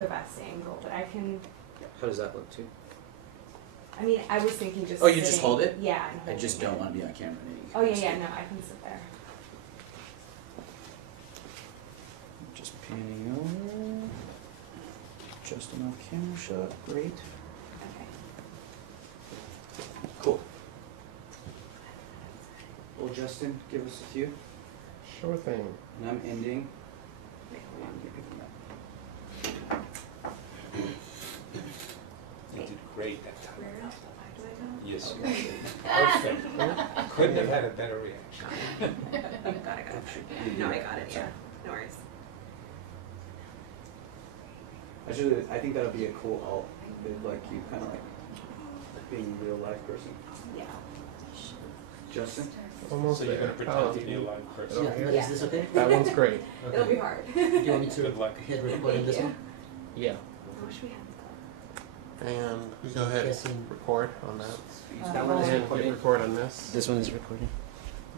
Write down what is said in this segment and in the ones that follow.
the best angle, but I can. How does that look too? I mean, I was thinking just. Oh, you just hold it? Yeah. I just don't want to be on camera. Oh yeah, no, I can sit there. Just panning over. Just enough camera shot. Great. Okay. Cool. Well, Justin, give us a few. Sure thing. And I'm ending. You did great that time. Where else do I go? Yes, you Okay. did. Perfect. Couldn't have had a better reaction. Got it. No, I got it. Yeah. No worries. I think that'll be a cool alt. With like you kind of like being a real life person. Yeah. Justin? Almost So you're going there. to pretend to be a live person. Yeah. Is this okay? That one's great. It'll be hard. Do you want me to Good luck. hit record on this one? Yeah. I wish we had And go ahead. Guessing. Record on that. That one is And hit recording. record on this. This one is recording.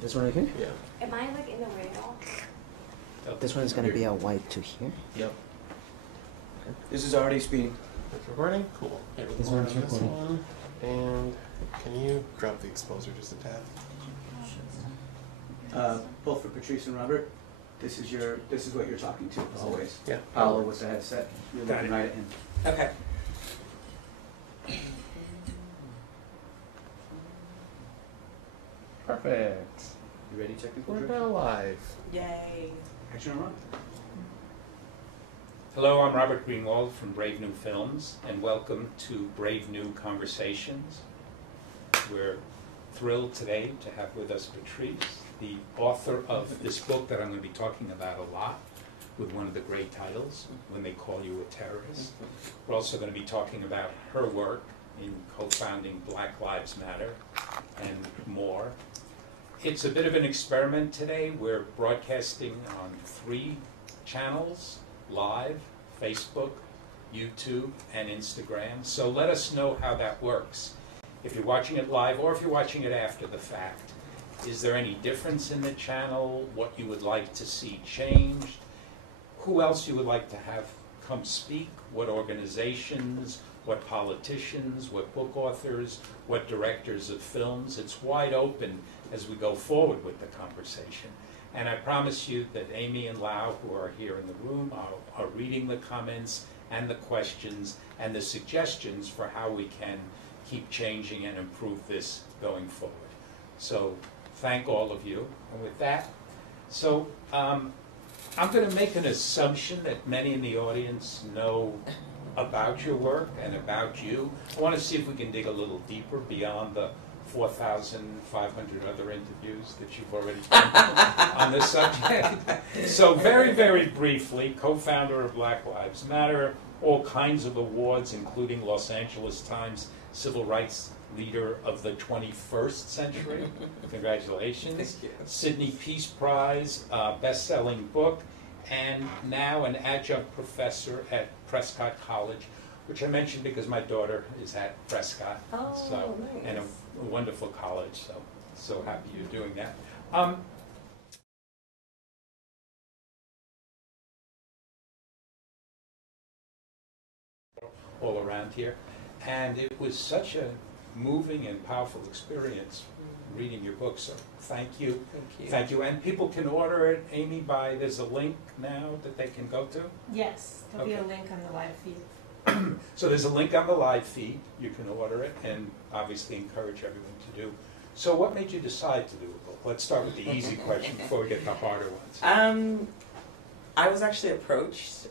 This one right here? Yeah. Am I like in the way at all? This one is going to be a white to here. Yep. This is already speeding. It's recording? Cool. Hit This record one's on this recording. one. And can you drop the exposure just a tad? Both for Patrisse and Robert. This is what you're talking to always. Yeah. Paolo with the headset. You're Got looking it. right at him. Okay. Perfect. You ready, technical We're director? now live. Yay. Action on. Hello, I'm Robert Greenwald from Brave New Films, and welcome to Brave New Conversations. We're thrilled today to have with us Patrisse, the author of this book that I'm going to be talking about a lot, with one of the great titles, When They Call You a Terrorist. We're also going to be talking about her work in co-founding Black Lives Matter and more. It's a bit of an experiment today. We're broadcasting on 3 channels, live, Facebook, YouTube, and Instagram. So let us know how that works. If you're watching it live or if you're watching it after the fact, is there any difference in the channel? What you would like to see changed? Who else you would like to have come speak? What organizations? What politicians? What book authors? What directors of films? It's wide open as we go forward with the conversation. And I promise you that Amy and Lau, who are here in the room, are reading the comments and the questions and the suggestions for how we can keep changing and improve this going forward. So thank all of you. And with that, so I'm going to make an assumption that many in the audience know about your work and about you. I want to see if we can dig a little deeper beyond the 4,500 other interviews that you've already done on this subject. So very, very briefly, co-founder of Black Lives Matter, all kinds of awards, including Los Angeles Times Civil Rights Leader of the 21st Century. Congratulations. Thank you. Sydney Peace Prize, best-selling book, and now an adjunct professor at Prescott College, which I mentioned because my daughter is at Prescott. Oh, So, nice. and a wonderful college, so happy you're doing that. All around here, and it was such a moving and powerful experience reading your book, so thank you. Thank you. And people can order it, Amy, there's a link now that they can go to? Yes, there'll be a Okay. link on the live feed. So there's a link on the live feed. You can order it, and obviously encourage everyone to do. So what made you decide to do a book? Let's start with the easy question before we get the harder ones. I was actually approached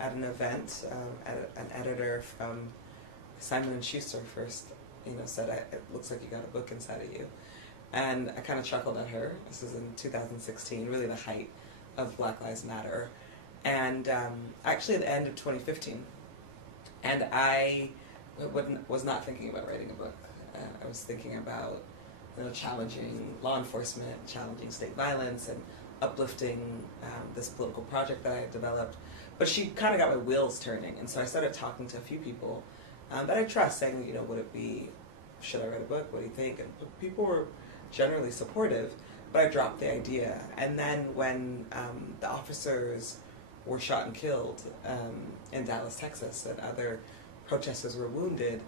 at an event. An editor from Simon & Schuster first, said, "It looks like you got a book inside of you," and I kind of chuckled at her. This was in 2016, really the height of Black Lives Matter, and actually at the end of 2015. And I was not thinking about writing a book. I was thinking about challenging law enforcement, challenging state violence, and uplifting this political project that I had developed. But she kind of got my wheels turning, and so I started talking to a few people that I trust, saying, would it be, should I write a book? What do you think? And people were generally supportive, but I dropped the idea. And then when the officers were shot and killed in Dallas, Texas, and other protesters were wounded,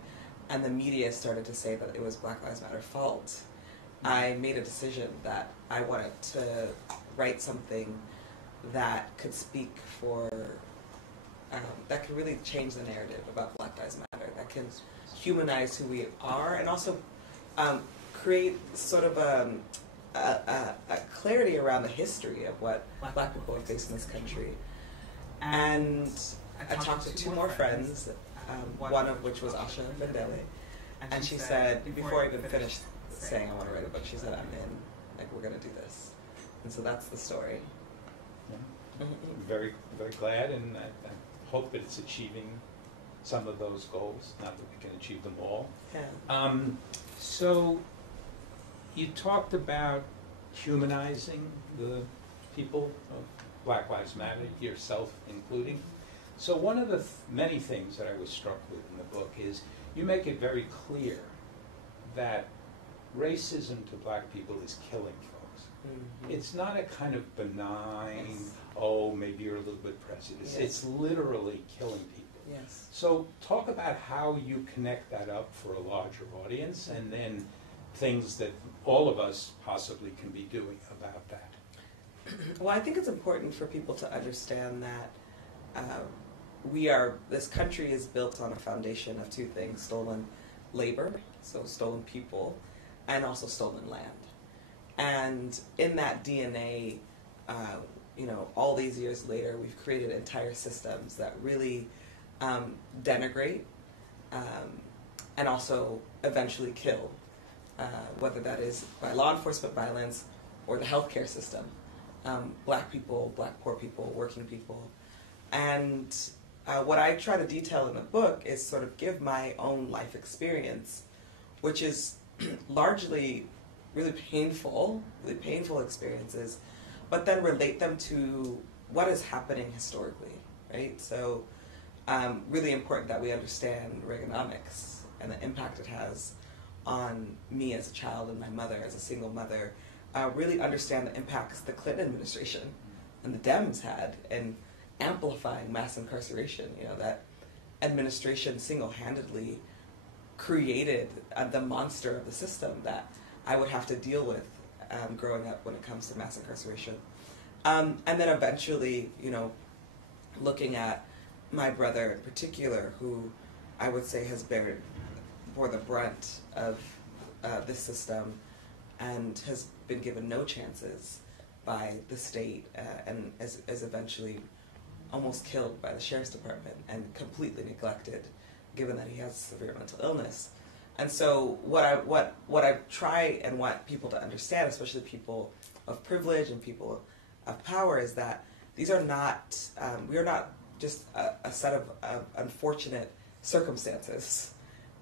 and the media started to say that it was Black Lives Matter fault, I made a decision that I wanted to write something that could speak for, that could really change the narrative about Black Lives Matter, that can humanize who we are, and also create sort of a clarity around the history of what Black people have faced in this country. And I talked to two more friends, one of which was Asha Vendele, and she said, before I even finished saying I want to write a book, she said, I'm in, like, we're going to do this. And so that's the story. Yeah. Very, very glad, and I hope that it's achieving some of those goals, not that we can achieve them all. Yeah. So you talked about humanizing the people of Black Lives Matter, yourself including. So one of the many things that I was struck with in the book is you make it very clear that racism to black people is killing folks. Mm-hmm. It's not a kind of benign, yes, oh, maybe you're a little bit prejudiced. Yes. It's literally killing people. Yes. So talk about how you connect that up for a larger audience, and then things that all of us possibly can be doing about that. Well, I think it's important for people to understand that this country is built on a foundation of two things: stolen labor, so stolen people, and also stolen land. And in that DNA, all these years later, we've created entire systems that really denigrate and also eventually kill, whether that is by law enforcement violence or the healthcare system. Black people, black poor people, working people. And what I try to detail in the book is sort of give my own life experience, which is largely really painful experiences, but then relate them to what is happening historically, right? So really important that we understand Reaganomics and the impact it has on me as a child and my mother as a single mother. Really understand the impacts the Clinton administration and the Dems had in amplifying mass incarceration. That administration single-handedly created the monster of the system that I would have to deal with growing up when it comes to mass incarceration. And then eventually, looking at my brother in particular, who I would say has bore the brunt of this system and has been given no chances by the state and is eventually almost killed by the sheriff's department and completely neglected, given that he has severe mental illness. And so what I try and want people to understand, especially people of privilege and people of power, is that these are not, we are not just a set of unfortunate circumstances,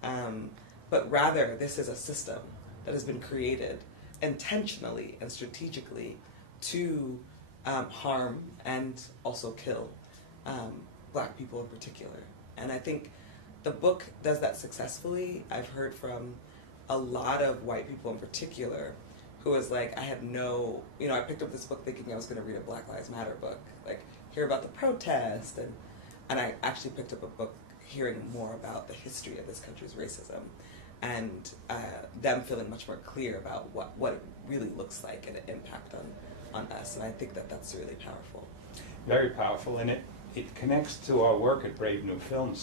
but rather this is a system that has been created intentionally and strategically to harm and also kill black people in particular. And I think the book does that successfully. I've heard from a lot of white people in particular who was like, I had no, I picked up this book thinking I was going to read a Black Lives Matter book, like hear about the protest, and I actually picked up a book hearing more about the history of this country's racism and them feeling much more clear about what it really looks like and the impact on us. And I think that that's really powerful. Very powerful, and it connects to our work at Brave New Films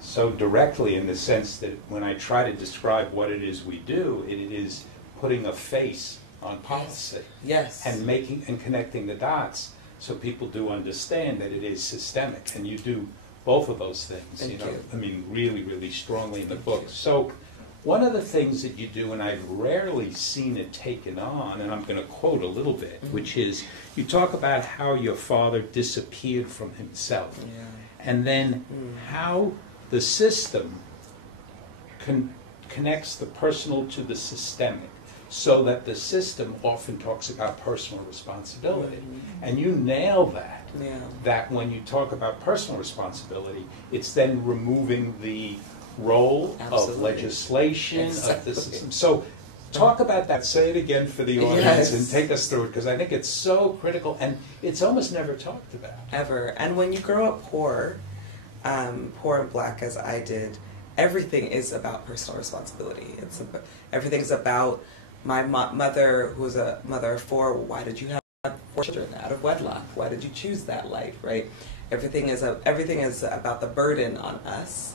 so directly, in the sense that when I try to describe what it is we do, it is putting a face on policy. Yes. And making and connecting the dots so people do understand that it is systemic, and you do both of those things. Thank you. I mean, really, really strongly in the book. So one of the things that you do, and I've rarely seen it taken on, and I'm going to quote a little bit, which is you talk about how your father disappeared from himself, and then how the system connects the personal to the systemic, so that the system often talks about personal responsibility. And you nail that. That when you talk about personal responsibility, it's then removing the role of legislation, of the system. So Talk about that. Say it again for the audience Yes. and take us through it, because I think it's so critical and it's almost never talked about. Ever. And when you grow up poor and black as I did, everything is about personal responsibility. Everything's about my mother, who was a mother of 4. Why did you have 4 children out of wedlock? Why did you choose that life, right? Everything is about the burden on us.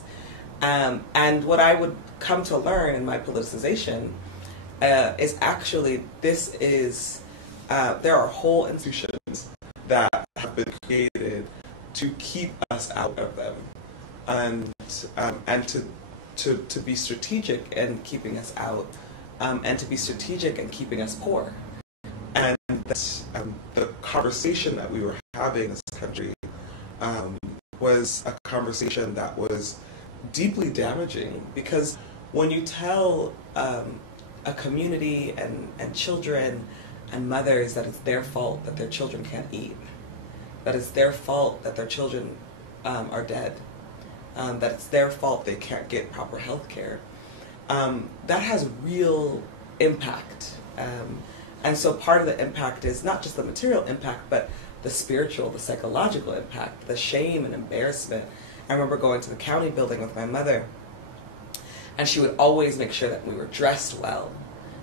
And what I would come to learn in my politicization is actually there are whole institutions that have been created to keep us out of them, and to be strategic in keeping us out, and to be strategic in keeping us poor. And that's, the conversation that we were having in this country was a conversation that was deeply damaging, because when you tell a community and children and mothers that it's their fault that their children can't eat, that it's their fault that their children are dead, that it's their fault they can't get proper health care, that has real impact. And so part of the impact is not just the material impact, but the spiritual, the psychological impact, the shame and embarrassment. I remember going to the county building with my mother, and she would always make sure that we were dressed well.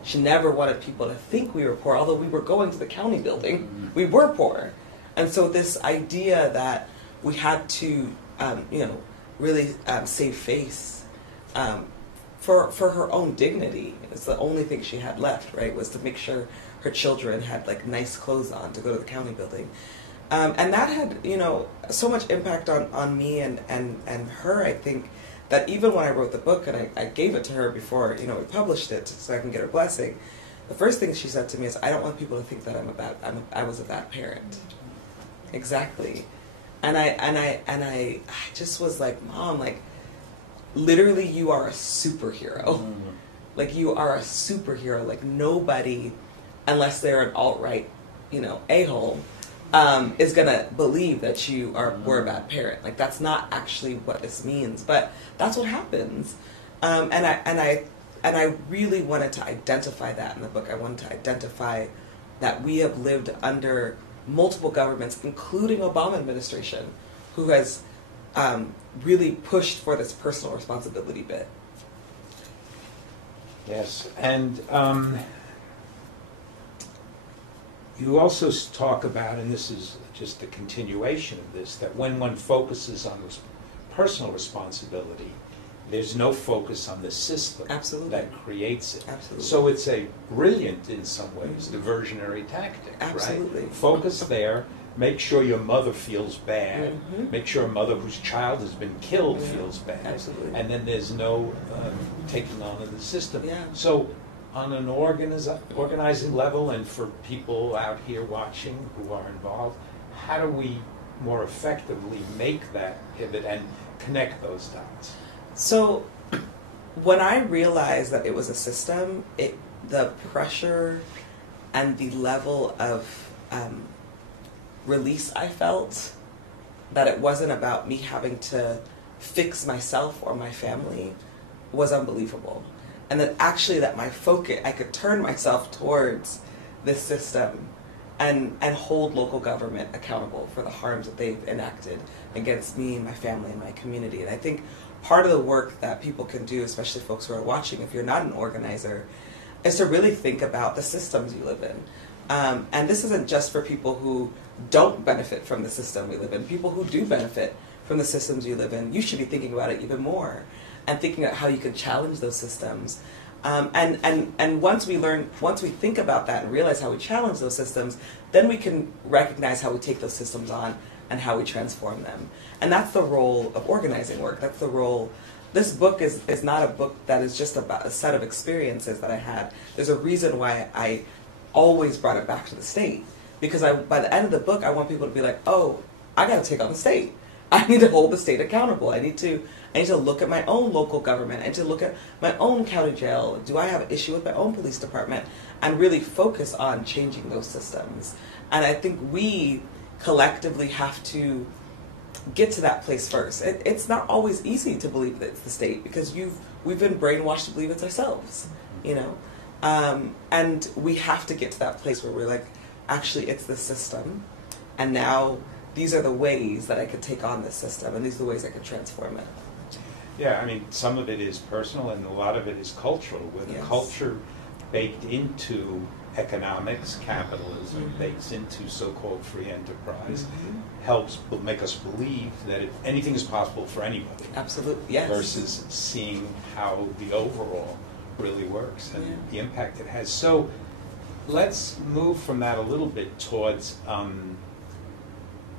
She never wanted people to think we were poor, although we were going to the county building. We were poor. And so this idea that we had to, really save face for her own dignity, it's the only thing she had left, right, was to make sure her children had like nice clothes on to go to the county building. And that had, so much impact on me and her, I think, that even when I wrote the book and I gave it to her before, we published it so I can get her blessing, the first thing she said to me is, I don't want people to think that I was a bad parent. Exactly. And I just was like, Mom, like, literally you are a superhero. Like, you are a superhero. Like, nobody, unless they're an alt-right, a-hole, is gonna believe that you were a bad parent. Like, that's not actually what this means, but that's what happens. And I really wanted to identify that in the book. I wanted to identify that we have lived under multiple governments, including Obama administration, who has really pushed for this personal responsibility bit. Yes, and you also talk about, and this is just a continuation of this, that when one focuses on personal responsibility, there's no focus on the system Absolutely. that creates it. Absolutely. So it's a brilliant, in some ways, diversionary tactic, Absolutely. right? Focus there, make sure your mother feels bad, Mhm. make sure a mother whose child has been killed feels bad, Absolutely. and then there's no taking on of the system. Yeah. So on an organizing level, and for people out here watching who are involved, how do we more effectively make that pivot and connect those dots? So when I realized that it was a system, the pressure and the level of release I felt, that it wasn't about me having to fix myself or my family, was unbelievable. And that actually that my focus, I could turn myself towards this system and hold local government accountable for the harms that they've enacted against me and my family and my community. And I think part of the work that people can do, especially folks who are watching, if you're not an organizer, is to really think about the systems you live in. And this isn't just for people who don't benefit from the system we live in. People who do benefit from the systems you live in, you should be thinking about it even more and thinking about how you can challenge those systems. And once we think about that and realize how we challenge those systems, then we can recognize how we take those systems on and how we transform them. And that's the role of organizing work. That's the role. This book is not a book that is just about a set of experiences that I had. There's a reason why I always brought it back to the state. Because by the end of the book, I want people to be like, oh, I got to take on the state. I need to hold the state accountable. I need to look at my own local government. I need to look at my own county jail. Do I have an issue with my own police department? And really focus on changing those systems. And I think we collectively have to get to that place first. It's not always easy to believe that it's the state, because we've been brainwashed to believe it's ourselves, And we have to get to that place where we're like, actually, it's the system, and now these are the ways that I could take on this system, and these are the ways I could transform it. Yeah, I mean, some of it is personal, and a lot of it is cultural, with Yes. culture baked into economics, capitalism, Mm-hmm. bakes into so-called free enterprise, Mm-hmm. will make us believe that anything is possible for anybody. Absolutely, yes. Versus seeing how the overall really works and Yeah. the impact it has. So let's move from that a little bit towards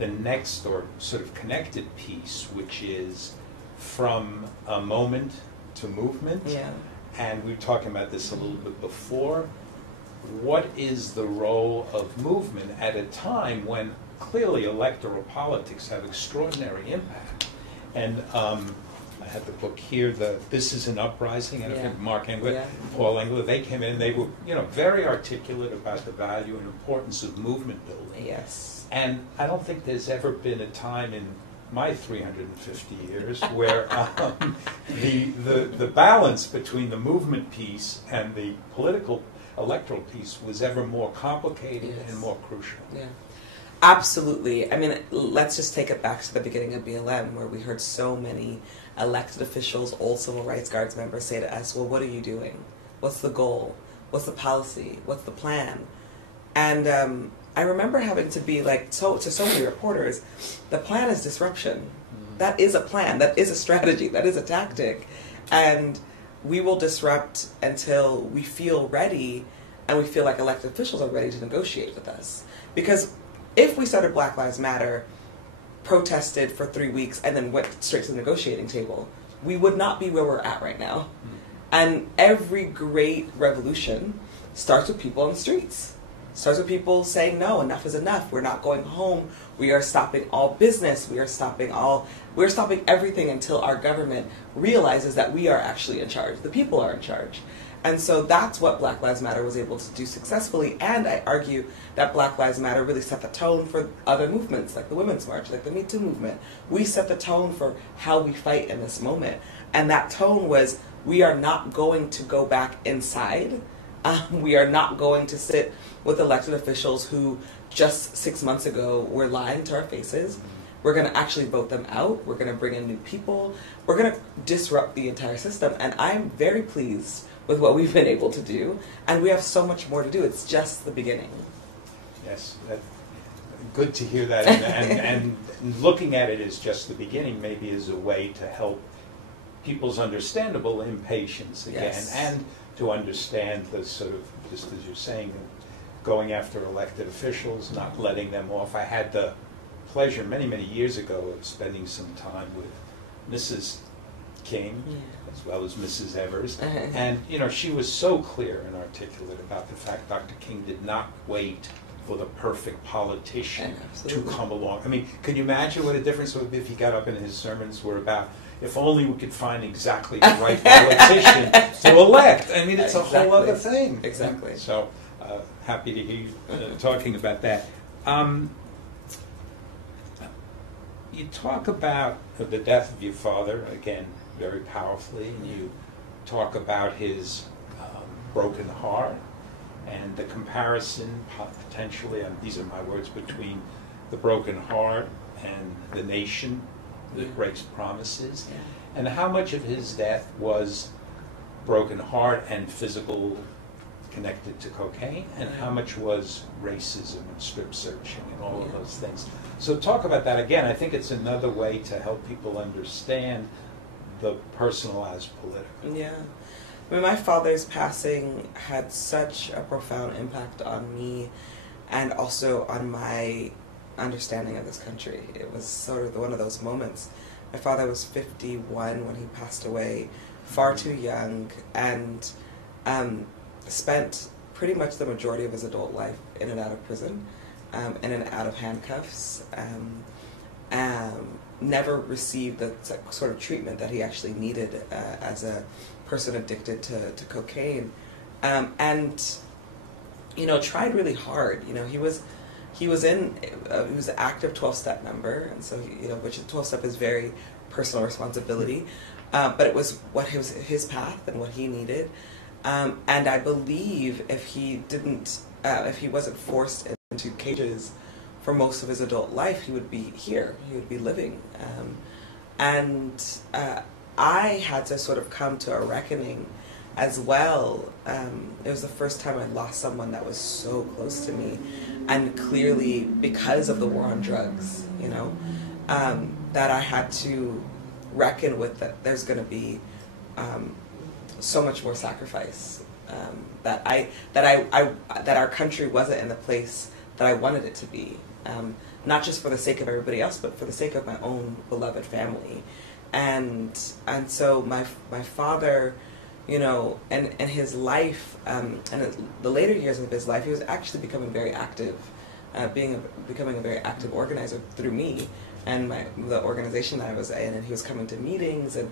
the next or sort of connected piece, which is from a moment to movement. Yeah. And we were talking about this a little bit before. What is the role of movement at a time when clearly electoral politics have extraordinary impact? And I have the book here, This is an Uprising, and I Yeah. think Mark Engler, Yeah. Paul Engler, they came in, they were very articulate about the value and importance of movement building. Yes. And I don't think there's ever been a time in my 350 years where the balance between the movement piece and the political electoral piece was ever more complicated Yes. and more crucial. Yeah. Absolutely. I mean, let's just take it back to the beginning of BLM, where we heard so many elected officials, old civil rights guards members say to us, well, what are you doing? What's the goal? What's the policy? What's the plan? And I remember having to be like, to so many reporters, the plan is disruption. That is a plan. That is a strategy. That is a tactic. And we will disrupt until we feel ready and we feel like elected officials are ready to negotiate with us. Because if we started Black Lives Matter, protested for 3 weeks, and then went straight to the negotiating table, we would not be where we're at right now. And every great revolution starts with people on the streets. Starts with people saying, no, enough is enough. We're not going home. We are stopping all business. We're stopping everything until our government realizes that we are actually in charge. The people are in charge. And so that's what Black Lives Matter was able to do successfully. And I argue that Black Lives Matter really set the tone for other movements, like the Women's March, like the Me Too movement. We set the tone for how we fight in this moment. And that tone was, we are not going to go back inside. We are not going to sit with elected officials who just 6 months ago were lying to our faces. We're going to actually vote them out. We're going to bring in new people. We're going to disrupt the entire system. And I'm very pleased with what we've been able to do. And we have so much more to do. It's just the beginning. Yes, good to hear that. And looking at it as just the beginning maybe is a way to help people's understandable impatience again. Yes. And to understand the sort of, just as you're saying, going after elected officials, not letting them off. I had the pleasure many, many years ago of spending some time with Mrs. King, as well as Mrs. Evers. And, she was so clear and articulate about the fact Dr. King did not wait for the perfect politician to come along. I mean, can you imagine what a difference it would be if he got up and his sermons were about, if only we could find exactly the right politician to elect. I mean, it's a whole other thing. Exactly. So, happy to hear you talking about that. You talk about the death of your father, again, very powerfully, and you talk about his broken heart and the comparison, potentially, and these are my words, between the broken heart and the nation that breaks promises, and how much of his death was broken heart and physical connected to cocaine, and how much was racism and strip searching and all of those things. So talk about that again. I think it's another way to help people understand the personal as political. Yeah. I mean, my father's passing had such a profound impact on me and also on my understanding of this country. It was sort of one of those moments. My father was 51 when he passed away, far too young, and spent pretty much the majority of his adult life in and out of prison, in and out of handcuffs. Never received the sort of treatment that he actually needed as a person addicted to cocaine, and tried really hard. He was an active 12-step member, and so which 12-step is very personal responsibility, but it was his path and what he needed, And I believe if he wasn't forced into cages for most of his adult life, he would be here. He would be living. I had to sort of come to a reckoning as well. It was the first time I lost someone that was so close to me, and clearly because of the war on drugs, that I had to reckon with that there's going to be so much more sacrifice, that our country wasn't in the place that I wanted it to be, not just for the sake of everybody else, but for the sake of my own beloved family. And so my father, and his life, and the later years of his life, he was actually becoming very active, becoming a very active organizer through me and the organization that I was in. And he was coming to meetings, and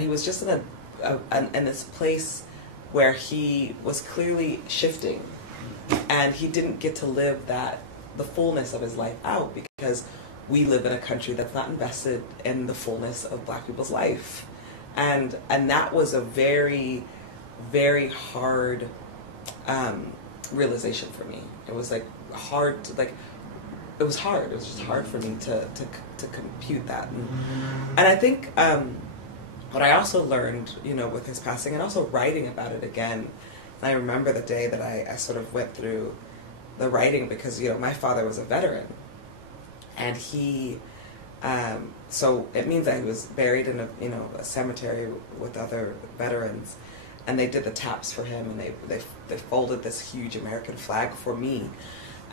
he was just in this place where he was clearly shifting, and he didn't get to live the fullness of his life out, because we live in a country that's not invested in the fullness of Black people's life. And that was a very, very hard realization for me. It was hard. It was hard. It was just hard for me to compute that. And I think what I also learned, with his passing, and also writing about it again. And I remember the day that I sort of went through the writing, because my father was a veteran, and he. So it means that he was buried in a cemetery with other veterans, and they did the taps for him, and they folded this huge American flag for me.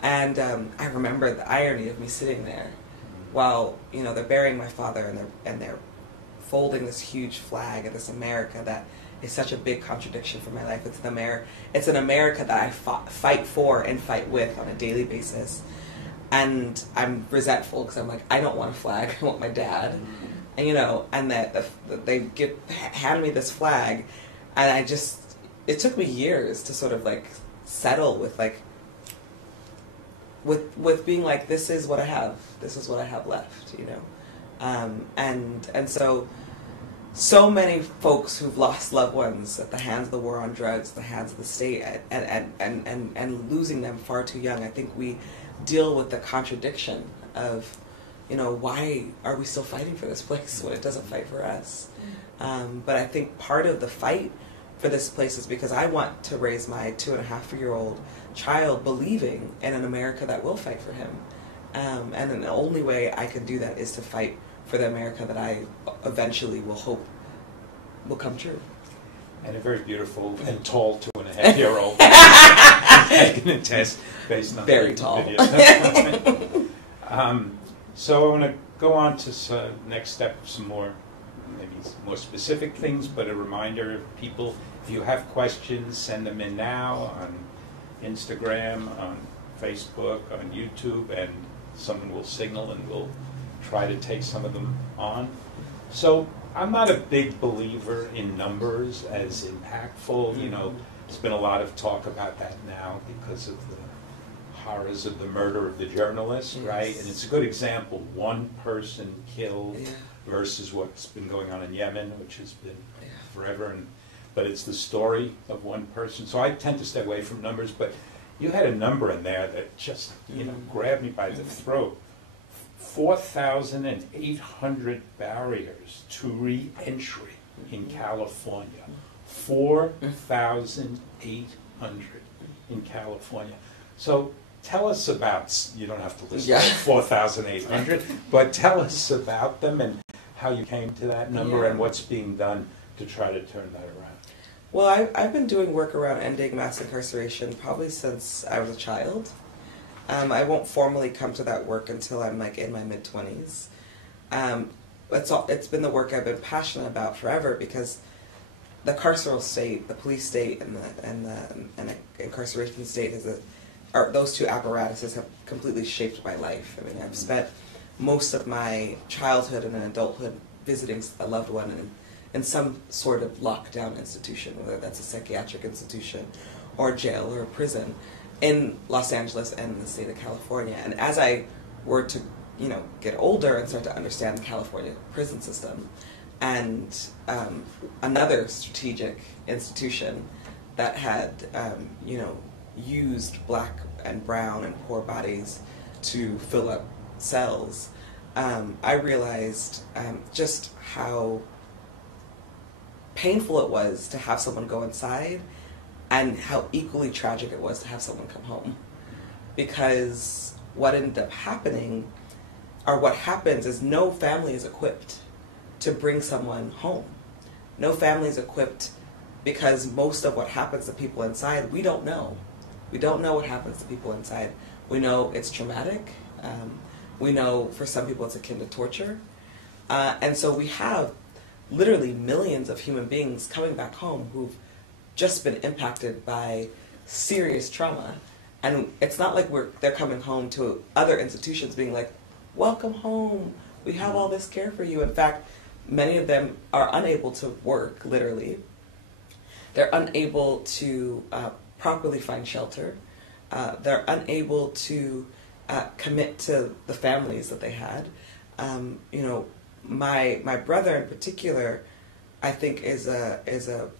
And I remember the irony of me sitting there while they're burying my father, and they're folding this huge flag of this America that is such a big contradiction for my life. It's an America that I fight for and fight with on a daily basis. And I'm resentful because I'm like, I don't want a flag. I want my dad, and that they hand me this flag, and it took me years to sort of settle with being like, this is what I have. This is what I have left, and so many folks who've lost loved ones at the hands of the war on drugs, the hands of the state, and losing them far too young. I think we deal with the contradiction of, why are we still fighting for this place when it doesn't fight for us? But I think part of the fight for this place is because I want to raise my 2.5-year-old child believing in an America that will fight for him. And the only way I can do that is to fight for the America that I eventually will hope will come true. And a very beautiful and tall 2.5-year-old. I can attest based on very the tall. Video. So I want to go on to next step, some more, maybe more specific things, but a reminder of people, if you have questions, send them in now on Instagram, on Facebook, on YouTube, and someone will signal and we'll try to take some of them on. So I'm not a big believer in numbers as impactful. There's been a lot of talk about that now because of the horrors of the murder of the journalist, yes. right? And it's a good example, one person killed Yeah. versus what's been going on in Yemen, which has been forever. But it's the story of one person. So I tend to stay away from numbers, but you had a number in there that just, grabbed me by the throat. 4,800 barriers to re-entry in California. 4,800 in California. So tell us about, you don't have to list 4,800, but tell us about them and how you came to that number and what's being done to try to turn that around. Well, I've been doing work around ending mass incarceration probably since I was a child. I won't formally come to that work until I'm in my mid-20s. It's been the work I've been passionate about forever, because the carceral state, the police state, and the incarceration state those two apparatuses have completely shaped my life. I mean, I've spent most of my childhood and adulthood visiting a loved one in some sort of lockdown institution, whether that's a psychiatric institution or jail or a prison, in Los Angeles and in the state of California. And as I were to, get older and start to understand the California prison system, and another strategic institution that had, used black and brown and poor bodies to fill up cells, I realized just how painful it was to have someone go inside, and how equally tragic it was to have someone come home. Because what ended up happening, or what happens, is no family is equipped to bring someone home. No family is equipped, because most of what happens to people inside, we don't know. We don't know what happens to people inside. We know it's traumatic. We know for some people it's akin to torture. And so we have literally millions of human beings coming back home who've just been impacted by serious trauma. And it's not like they're coming home to other institutions being like, welcome home, we have all this care for you. In fact, many of them are unable to work, literally. They're unable to properly find shelter. They're unable to commit to the families that they had. My brother in particular, I think is a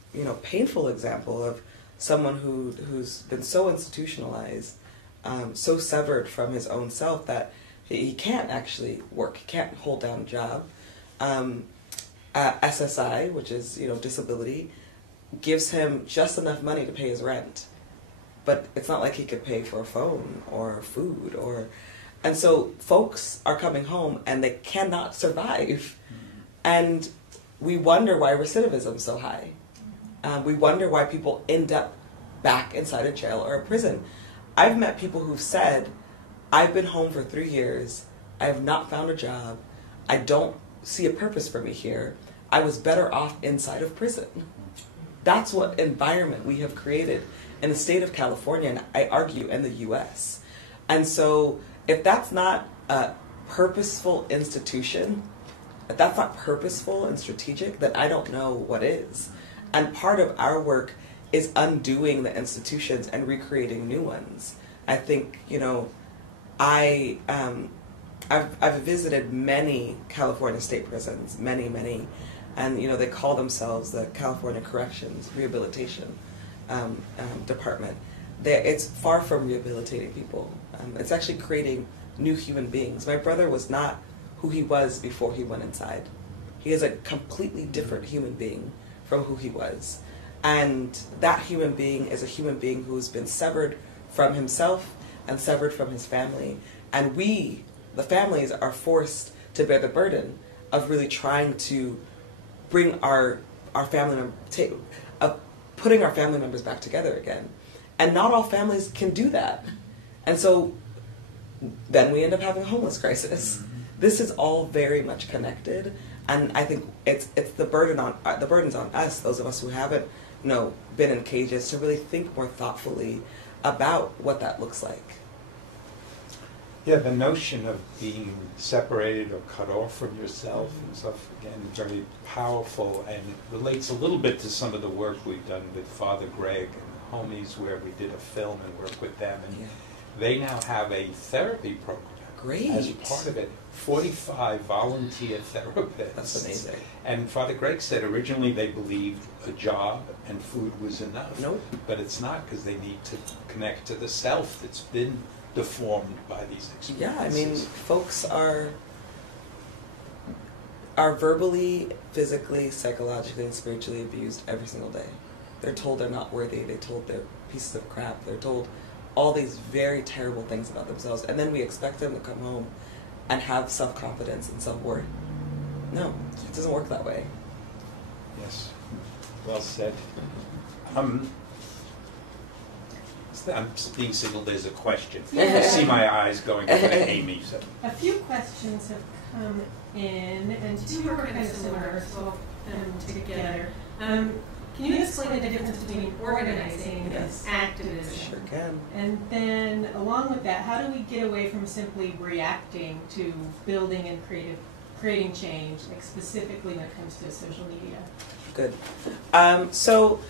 painful example of someone who's been so institutionalized, so severed from his own self that he can't actually work. He can't hold down a job. SSI, which is disability, gives him just enough money to pay his rent, but it's not like he could pay for a phone or food and so folks are coming home and they cannot survive. And we wonder why recidivism is so high. We wonder why people end up back inside a jail or a prison. I've met people who've said, I've been home for 3 years, I have not found a job, I don't see a purpose for me here, I was better off inside of prison. That's what environment we have created in the state of California, and I argue in the US. And so if that's not a purposeful institution, if that's not purposeful and strategic, then I don't know what is. And part of our work is undoing the institutions and recreating new ones. I think, I've visited many California state prisons, many, and they call themselves the California Corrections Rehabilitation Department. It's far from rehabilitating people. It's actually creating new human beings. My brother was not who he was before he went inside. He is a completely different human being from who he was. And that human being is a human being who's been severed from himself and severed from his family. And we, the families, are forced to bear the burden of really trying to bring our family putting our family members back together again. And not all families can do that. And so then we end up having a homeless crisis. This is all very much connected, and I think it's the burden's on us, those of us who haven't been in cages, to really think more thoughtfully about what that looks like. Yeah, the notion of being separated or cut off from yourself and stuff, again, very powerful, and it relates a little bit to some of the work we've done with Father Greg and Homies, where we did a film and worked with them, and they now have a therapy program. Great. As part of it, 45 volunteer therapists. That's amazing. And Father Greg said originally they believed a job and food was enough. Nope. But it's not, because they need to connect to the self that's been deformed by these experiences. Yeah, I mean, folks are verbally, physically, psychologically, and spiritually abused every single day. They're told they're not worthy. They're told they're pieces of crap. They're told all these very terrible things about themselves. And then we expect them to come home and have self-confidence and self-worth. No, it doesn't work that way. Yes, well said. I'm being signaled there's a question. Yeah. I see my eyes going to Amy. So. A few questions have come in, and two are kind of similar, so I'll put them together. Can you explain the difference between organizing and activism? Sure can. And then, along with that, how do we get away from simply reacting to building and creating change, like specifically when it comes to social media? Good. So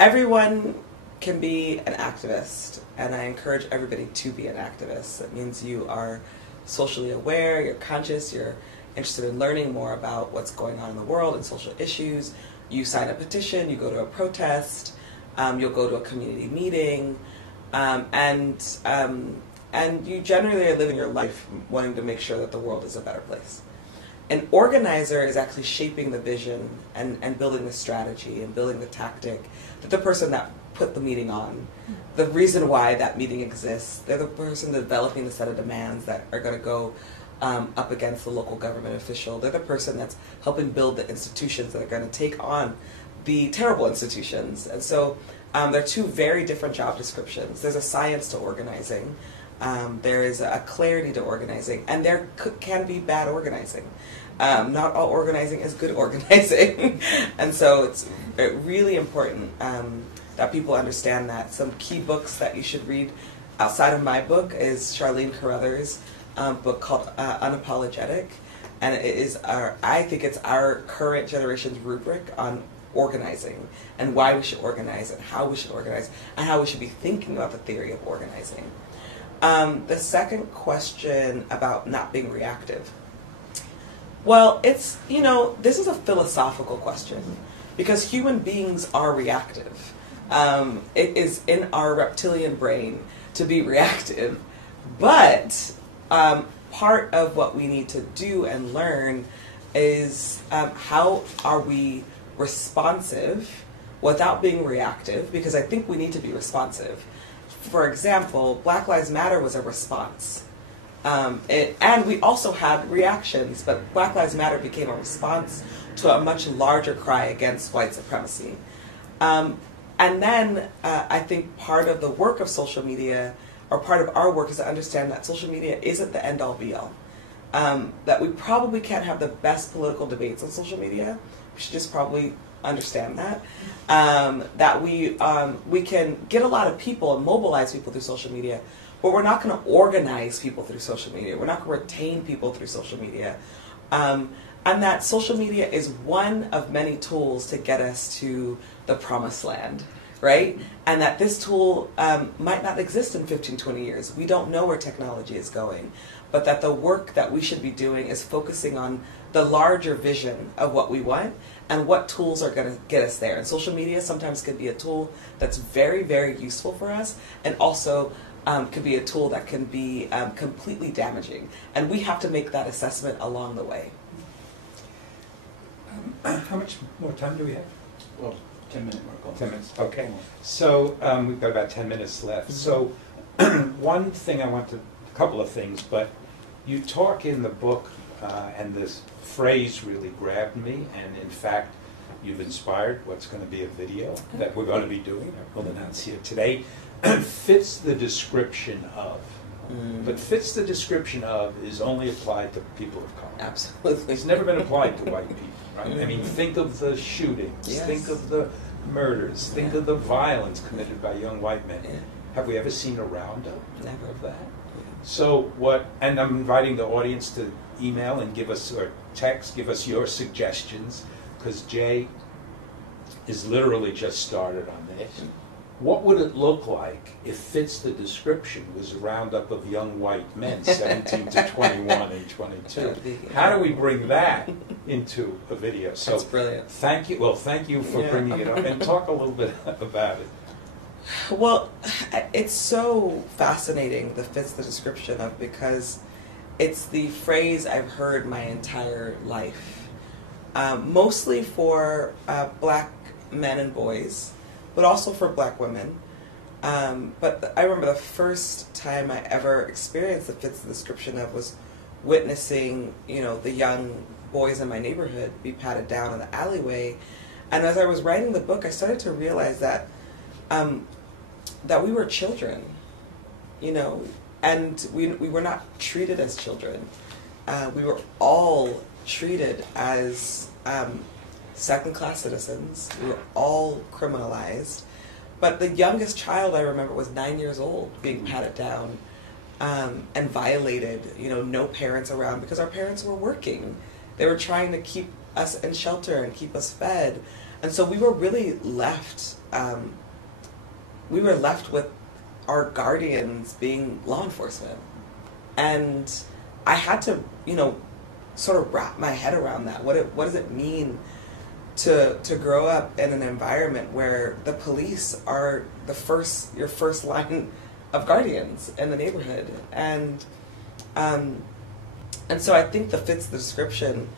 everyone can be an activist, and I encourage everybody to be an activist. That means you are socially aware, you're conscious, you're interested in learning more about what's going on in the world and social issues, you sign a petition, you go to a protest, you'll go to a community meeting, and you generally are living your life wanting to make sure that the world is a better place. An organizer is actually shaping the vision and building the strategy and building the tactic that the person that put the meeting on, the reason why that meeting exists, they're the person developing the set of demands that are going to go up against the local government official. They're the person that's helping build the institutions that are going to take on the terrible institutions. And so there are two very different job descriptions. There's a science to organizing. There is a clarity to organizing, and there can be bad organizing. Not all organizing is good organizing. And so it's really important that people understand that. Some key books that you should read outside of my book is Charlene Carruthers' book called Unapologetic. And it is I think it's our current generation's rubric on organizing and why we should organize and how we should organize and how we should be thinking about the theory of organizing. The second question about not being reactive. Well, it's, this is a philosophical question because human beings are reactive. It is in our reptilian brain to be reactive. But part of what we need to do and learn is how are we responsive without being reactive, because I think we need to be responsive. For example, Black Lives Matter was a response. And we also had reactions, but Black Lives Matter became a response to a much larger cry against white supremacy. And then I think part of the work of social media, or part of our work, is to understand that social media isn't the end-all be-all. That we probably can't have the best political debates on social media. We should just probably understand that. That we can get a lot of people and mobilize people through social media, but we're not going to organize people through social media. We're not going to retain people through social media. And that social media is one of many tools to get us to the promised land, right? And that this tool might not exist in 15, 20 years. We don't know where technology is going, but that the work that we should be doing is focusing on the larger vision of what we want and what tools are going to get us there. And social media sometimes could be a tool that's very, very useful for us, and also could be a tool that can be completely damaging. And we have to make that assessment along the way. How much more time do we have? Well, 10-minute mark. 10 minutes, okay. So we've got about 10 minutes left. So one thing a couple of things, but you talk in the book, and this phrase really grabbed me, and in fact, you've inspired what's going to be a video that we're going to be doing, we'll announce here today, fits the description of. But fits the description of is only applied to people of color. Absolutely. It's never been applied to white people, right? I mean, think of the shootings, Yes. think of the murders, think of the violence committed by young white men. Yeah. Have we ever seen a roundup Never. of that? So and I'm inviting the audience to email and give us, or text, give us your suggestions, because Jay is literally just started on this. What would it look like if Fits the Description was a roundup of young white men, 17 to 21 and 22? How do we bring that into a video? So That's brilliant. Thank you. Well, thank you for bringing it up, and talk a little bit about it. Well, it's so fascinating, the Fits the Description of, because it's the phrase I've heard my entire life. Mostly for black men and boys, but also for black women. But I remember the first time I ever experienced the Fits the Description of was witnessing, the young boys in my neighborhood be patted down in the alleyway. And as I was writing the book, I started to realize that that we were children, and we were not treated as children. We were all treated as second-class citizens. We were all criminalized. But the youngest child I remember was 9 years old, being patted down and violated, no parents around, because our parents were working. They were trying to keep us in shelter and keep us fed. And so we were really left, with our guardians being law enforcement. And I had to, sort of wrap my head around that. What does it mean to grow up in an environment where the police are your first line of guardians in the neighborhood, and so I think that fits the description,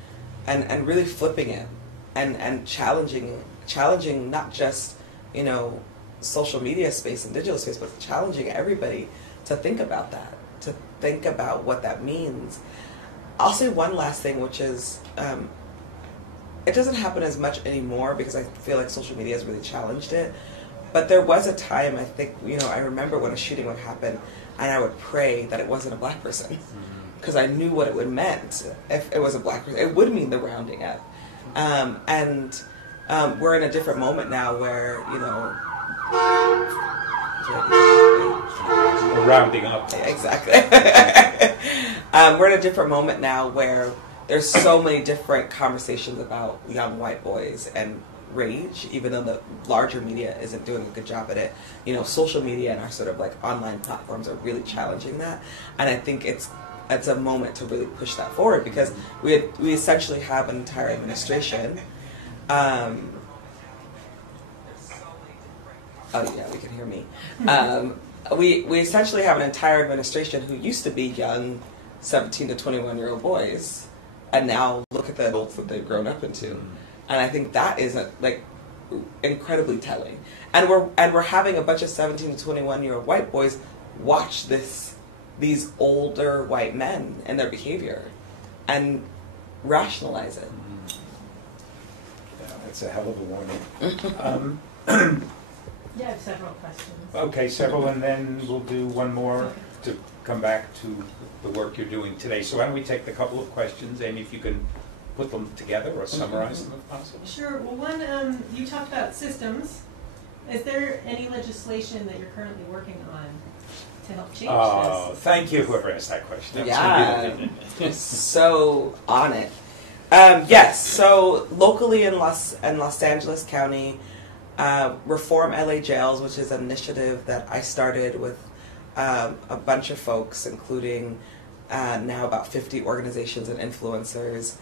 and really flipping it, and challenging not just, you know, social media space and digital space, but challenging everybody to think about that, to think about what that means. I'll say one last thing, which is, it doesn't happen as much anymore because I feel like social media has really challenged it. But there was a time, I think, you know, I remember when a shooting would happen, and I would pray that it wasn't a black person, because I knew what it would meant if it was a black person. It would mean the rounding up. We're in a different moment now where, you know, We're rounding up. Exactly. We're in a different moment now where there's so many different conversations about young white boys and rage, even though the larger media isn't doing a good job at it. You know, social media and our sort of like online platforms are really challenging that, and I think it's a moment to really push that forward, because we essentially have an entire administration. Oh yeah, we can hear me. We essentially have an entire administration who used to be young 17 to 21-year-old boys, and now look at the adults that they've grown up into. And I think that is like incredibly telling. And we're having a bunch of 17 to 21-year-old white boys watch these older white men and their behavior and rationalize it. Yeah, that's a hell of a warning. Yeah, I have several questions. Okay, several, and then we'll do one more to come back to the work you're doing today. So why don't we take the couple of questions, Amy, if you can put them together or summarize them if possible. Sure. Well, one, you talked about systems. Is there any legislation that you're currently working on to help change this? Thank you, whoever asked that question. Yeah, so on it. Yes, so locally in Los Angeles County, Reform LA Jails, which is an initiative that I started with a bunch of folks, including now about 50 organizations and influencers.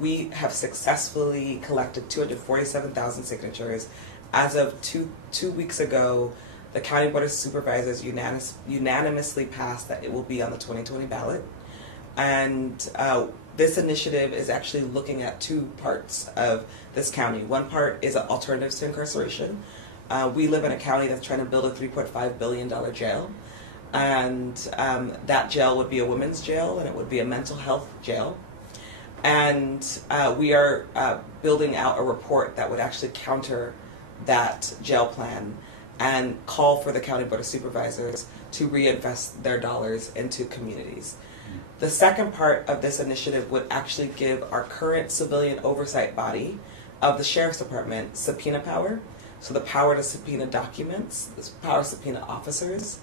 We have successfully collected 247,000 signatures. As of two weeks ago, the County Board of Supervisors unanimously passed that it will be on the 2020 ballot. And this initiative is actually looking at two parts of this county. One part is alternatives to incarceration. We live in a county that's trying to build a $3.5 billion jail. And that jail would be a women's jail, and it would be a mental health jail. And we are building out a report that would actually counter that jail plan and call for the County Board of Supervisors to reinvest their dollars into communities. The second part of this initiative would actually give our current civilian oversight body of the Sheriff's Department subpoena power, so the power to subpoena documents, the power to subpoena officers,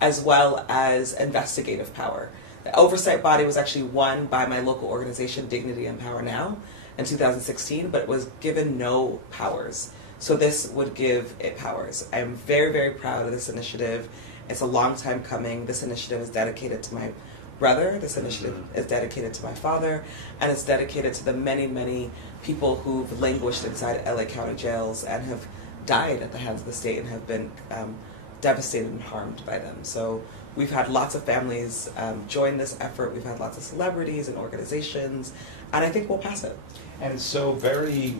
as well as investigative power. The oversight body was actually won by my local organization, Dignity and Power Now, in 2016, but it was given no powers. So this would give it powers. I'm very, very proud of this initiative. It's a long time coming. This initiative is dedicated to my brother. This initiative is dedicated to my father, and it's dedicated to the many, many people who've languished inside LA County jails and have died at the hands of the state and have been devastated and harmed by them. So we've had lots of families join this effort. We've had lots of celebrities and organizations, and I think we'll pass it. And so very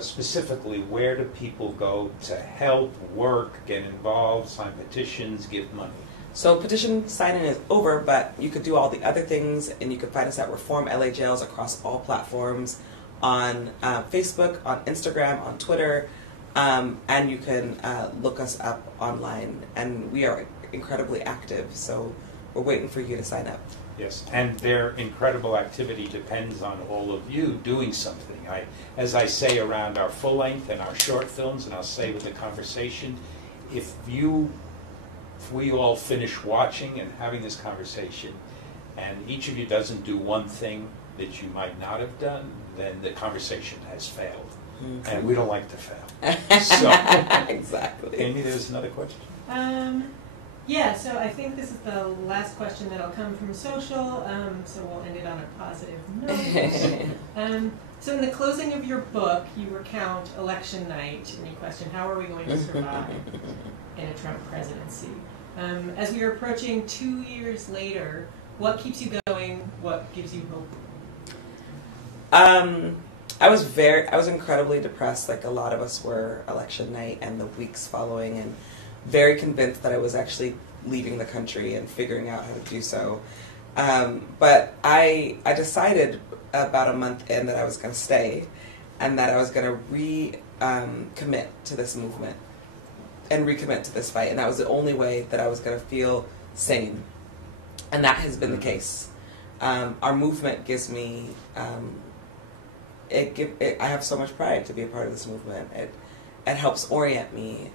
specifically, where do people go to help, work, get involved, sign petitions, give money? So petition signing is over, but you could do all the other things, and you can find us at Reform LA Jails across all platforms, on Facebook, on Instagram, on Twitter, and you can look us up online. And we are incredibly active, so we're waiting for you to sign up. Yes, and their incredible activity depends on all of you doing something. As I say around our full length and our short films, and I'll say with the conversation, if we all finish watching and having this conversation, and each of you doesn't do one thing that you might not have done, then the conversation has failed. Mm-hmm. And we don't like to fail. So, exactly. Amy, there's another question? Yeah, so I think this is the last question that'll come from social, so we'll end it on a positive note. So in the closing of your book, you recount election night, and you question, how are we going to survive in a Trump presidency? As we are approaching 2 years later, what keeps you going? What gives you hope? I was incredibly depressed, like a lot of us were, election night and the weeks following, and very convinced that I was actually leaving the country and figuring out how to do so. But I decided about a month in that I was going to stay, and that I was going to commit to this movement and recommit to this fight, and that was the only way that I was going to feel sane, and that has been the case. Our movement gives me I have so much pride to be a part of this movement. It helps orient me.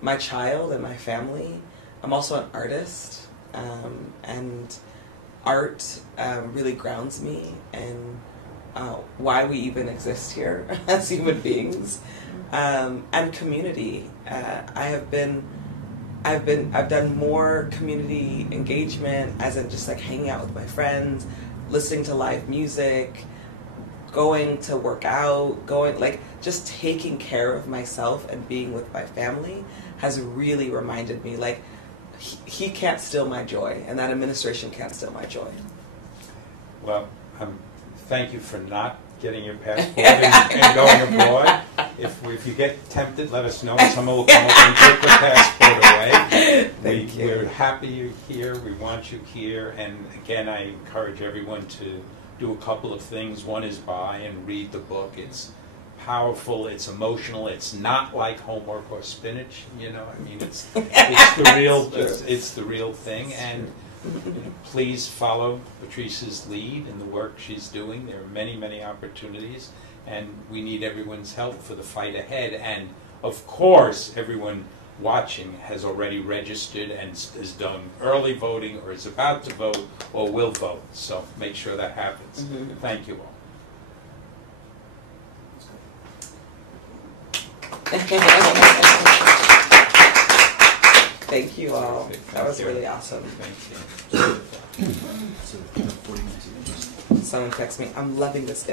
My child and my family. I'm also an artist, and art really grounds me in why we even exist here as human beings, and community. I've done more community engagement, as in just like hanging out with my friends, listening to live music, going to work out, just taking care of myself and being with my family has really reminded me, like, he can't steal my joy, and that administration can't steal my joy. Well, thank you for not getting your passport and going abroad. If you get tempted, let us know. Someone will come up and take the passport away. We're happy you're here. We want you here. And again, I encourage everyone to do a couple of things. One is buy and read the book. It's powerful. It's emotional. It's not like homework or spinach. You know, I mean, it's the real. It's the real thing. And please follow Patrisse's lead in the work she's doing. There are many, many opportunities, and we need everyone's help for the fight ahead. And of course, everyone watching has already registered and has done early voting or is about to vote or will vote. So make sure that happens. Thank you all. Thank you all. That was really awesome. Thank you. Someone text me, I'm loving this